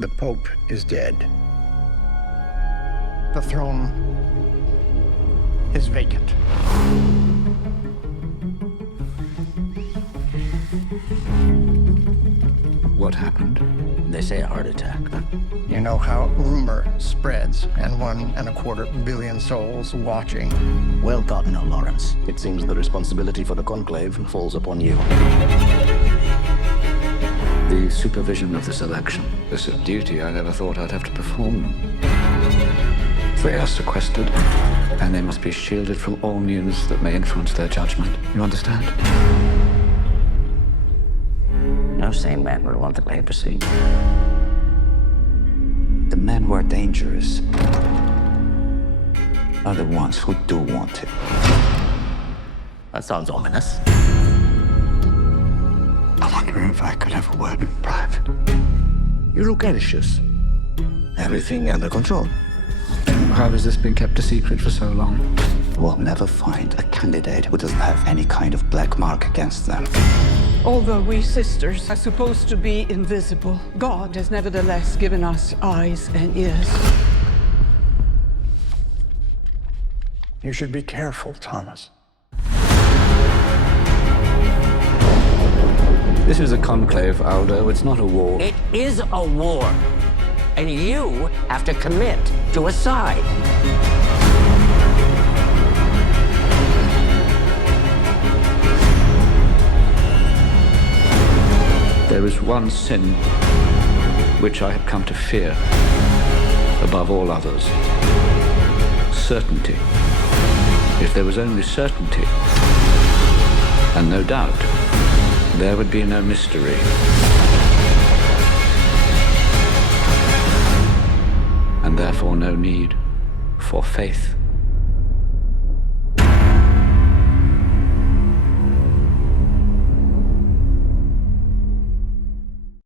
The Pope is dead. The throne is vacant. What happened? They say a heart attack. You know how rumor spreads, and 1.25 billion souls watching. Well gotten, Lawrence. It seems the responsibility for the conclave falls upon you. The supervision of this election is a duty I never thought I'd have to perform. They are sequestered, and they must be shielded from all news that may influence their judgment. You understand? No sane man would want the papacy. The men who are dangerous are the ones who do want it. That sounds ominous. I wonder if I could have a word in private. You look anxious. Everything under control. How has this been kept a secret for so long? We'll never find a candidate who doesn't have any kind of black mark against them. Although we sisters are supposed to be invisible, God has nevertheless given us eyes and ears. You should be careful, Thomas. This is a conclave, Aldo. It's not a war. It is a war. And you have to commit to a side. There is one sin which I have come to fear above all others. Certainty. If there was only certainty, and no doubt, there would be no mystery. And therefore no need for faith.